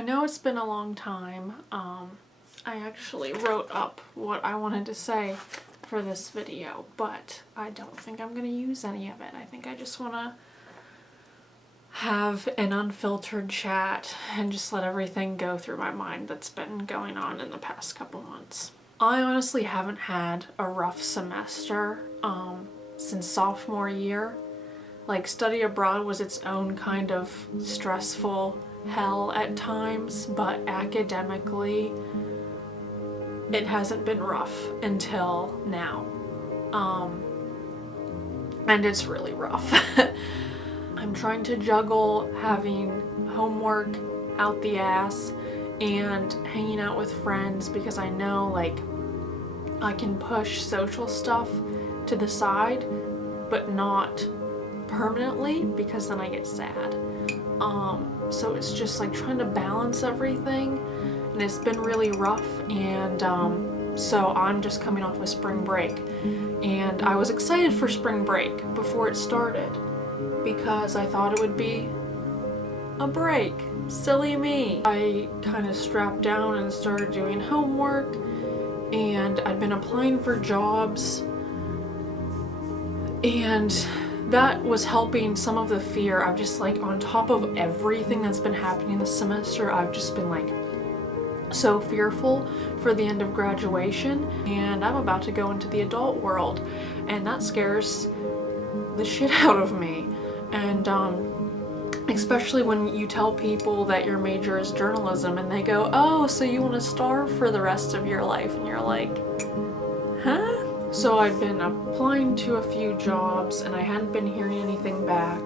I know it's been a long time. I actually wrote up what I wanted to say for this video, but I don't think I'm going to use any of it. I think I just want to have an unfiltered chat and just let everything go through my mind that's been going on in the past couple months. I honestly haven't had a rough semester since sophomore year. Like, study abroad was its own kind of stressful hell at times, but academically it hasn't been rough until now. And it's really rough. I'm trying to juggle having homework out the ass and hanging out with friends because I know, like, I can push social stuff to the side, but not permanently because then I get sad. So it's just like trying to balance everything, and it's been really rough. And so I'm just coming off of spring break, and I was excited for spring break before it started because I thought it would be a break. Silly me. I kind of strapped down and started doing homework, and I'd been applying for jobs, and that was helping some of the fear. I've just, like, on top of everything that's been happening this semester, I've just been like so fearful for the end of graduation, and I'm about to go into the adult world, and that scares the shit out of me. And especially when you tell people that your major is journalism and they go, oh, so you want to starve for the rest of your life, and you're like, huh? So I'd been applying to a few jobs and I hadn't been hearing anything back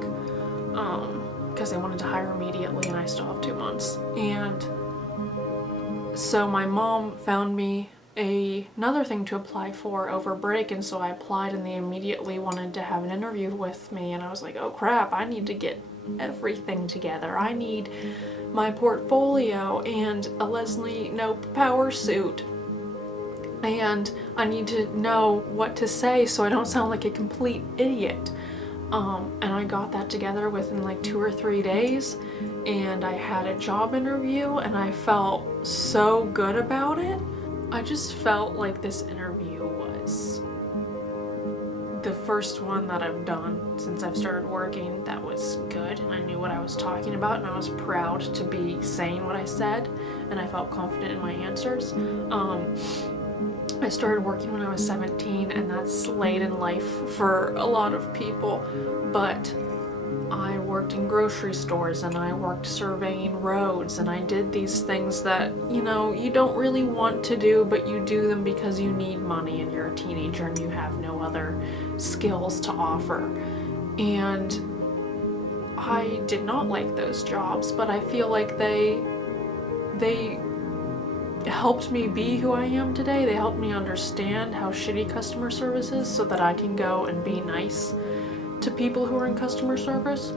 because they wanted to hire immediately and I still have 2 months. And so my mom found me another thing to apply for over break, and so I applied, and they immediately wanted to have an interview with me, and I was like, oh crap, I need to get everything together. I need my portfolio and a Leslie Knope power suit. And I need to know what to say so I don't sound like a complete idiot. And I got that together within like 2 or 3 days, and I had a job interview, and I felt so good about it. I just felt like this interview was the first one that I've done since I've started working that was good, and I knew what I was talking about, and I was proud to be saying what I said, and I felt confident in my answers. I started working when I was 17, and that's late in life for a lot of people, but I worked in grocery stores, and I worked surveying roads, and I did these things that, you know, you don't really want to do, but you do them because you need money and you're a teenager and you have no other skills to offer. And I did not like those jobs, but I feel like they helped me be who I am today. They helped me understand how shitty customer service is so that I can go and be nice to people who are in customer service.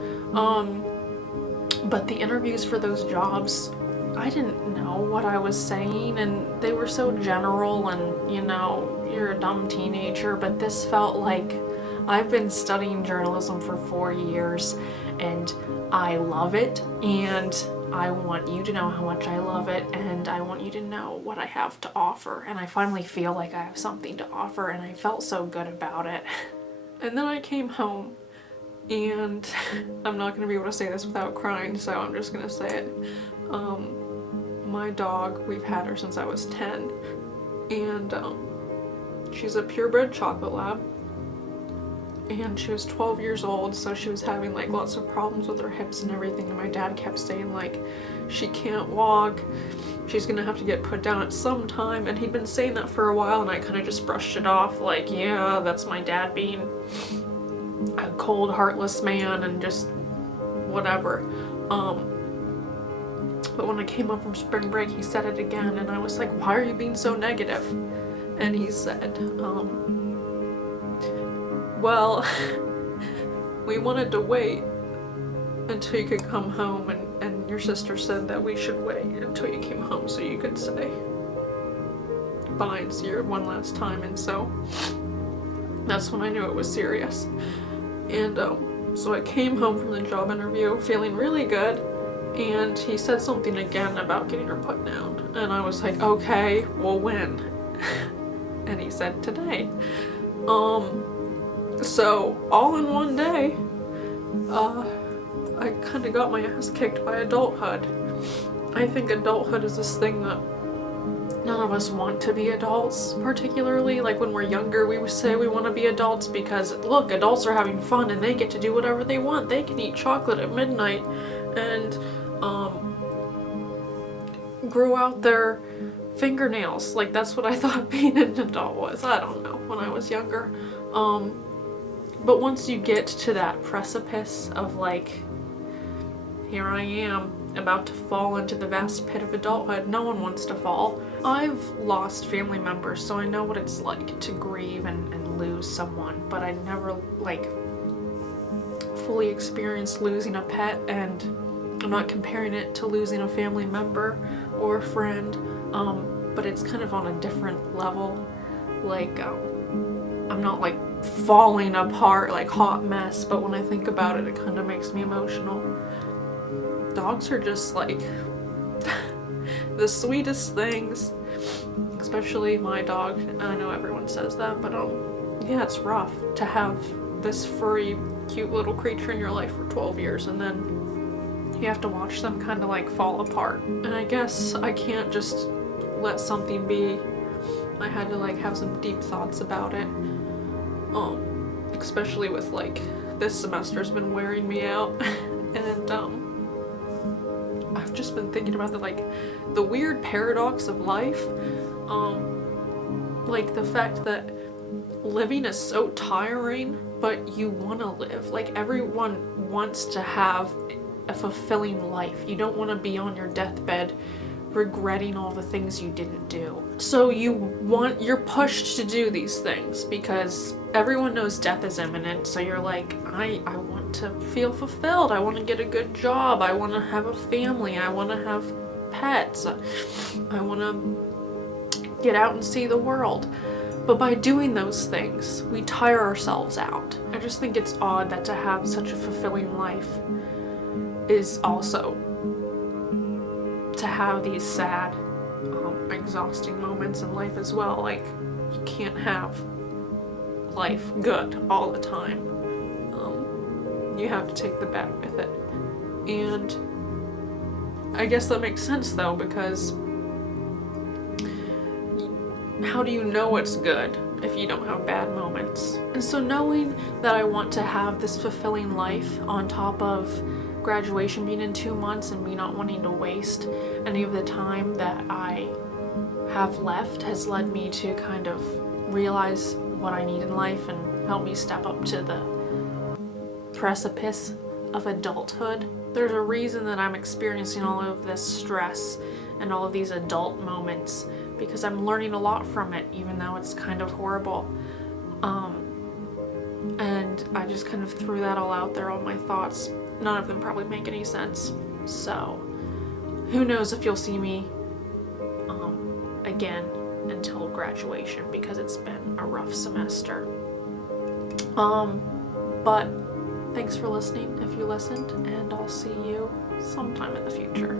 But the interviews for those jobs, I didn't know what I was saying, and they were so general, and, you know, you're a dumb teenager, but this felt like I've been studying journalism for 4 years and I love it, and I want you to know how much I love it, and I want you to know what I have to offer, and I finally feel like I have something to offer, and I felt so good about it. And then I came home, and I'm not going to be able to say this without crying, so I'm just going to say it. My dog, we've had her since I was 10, and she's a purebred chocolate lab. And she was 12 years old, so she was having like lots of problems with her hips and everything, and my dad kept saying like, she can't walk, she's gonna have to get put down at some time, and he'd been saying that for a while, and I kind of just brushed it off like, yeah, that's my dad being a cold, heartless man and just whatever. But when I came home from spring break, he said it again, and I was like, why are you being so negative? And he said, well, we wanted to wait until you could come home, and your sister said that we should wait until you came home so you could say bye and see her one last time. And so that's when I knew it was serious. And so I came home from the job interview feeling really good, And he said something again about getting her put down. And I was like, okay, well, when? And he said today. So all in one day, I kind of got my ass kicked by adulthood. I think adulthood is this thing that none of us want to be adults, particularly. Like when we're younger, we would say we want to be adults because, look, adults are having fun and they get to do whatever they want. They can eat chocolate at midnight and grow out their fingernails. Like, that's what I thought being an adult was. I don't know, when I was younger. But once you get to that precipice of like, here I am, about to fall into the vast pit of adulthood. No one wants to fall. I've lost family members, so I know what it's like to grieve and lose someone, but I never like fully experienced losing a pet, and I'm not comparing it to losing a family member or a friend, but it's kind of on a different level. Like, I'm not like falling apart like hot mess, but when I think about it, it kind of makes me emotional. Dogs are just like the sweetest things, especially my dog. I know everyone says that, but yeah, it's rough to have this furry, cute little creature in your life for 12 years and then you have to watch them kind of like fall apart. And I guess I can't just let something be. I had to like have some deep thoughts about it, especially with like this semester's been wearing me out and I've just been thinking about the weird paradox of life, like the fact that living is so tiring, but you want to live. Like, everyone wants to have a fulfilling life. You don't want to be on your deathbed regretting all the things you didn't do. So you're pushed to do these things because everyone knows death is imminent, so you're like, I want to feel fulfilled, I want to get a good job, I want to have a family, I want to have pets, I want to get out and see the world. But by doing those things, we tire ourselves out. I just think it's odd that to have such a fulfilling life is also to have these sad, exhausting moments in life as well. Like, you can't have life good all the time. You have to take the bad with it. And I guess that makes sense though, because how do you know it's good if you don't have bad moments? And so knowing that I want to have this fulfilling life on top of graduation being in 2 months and me not wanting to waste any of the time that I have left has led me to kind of realize what I need in life and help me step up to the precipice of adulthood. There's a reason that I'm experiencing all of this stress and all of these adult moments, because I'm learning a lot from it, even though it's kind of horrible. And I just kind of threw that all out there, all my thoughts. None of them probably make any sense. So who knows if you'll see me again until graduation, because it's been a rough semester. But thanks for listening if you listened, and I'll see you sometime in the future.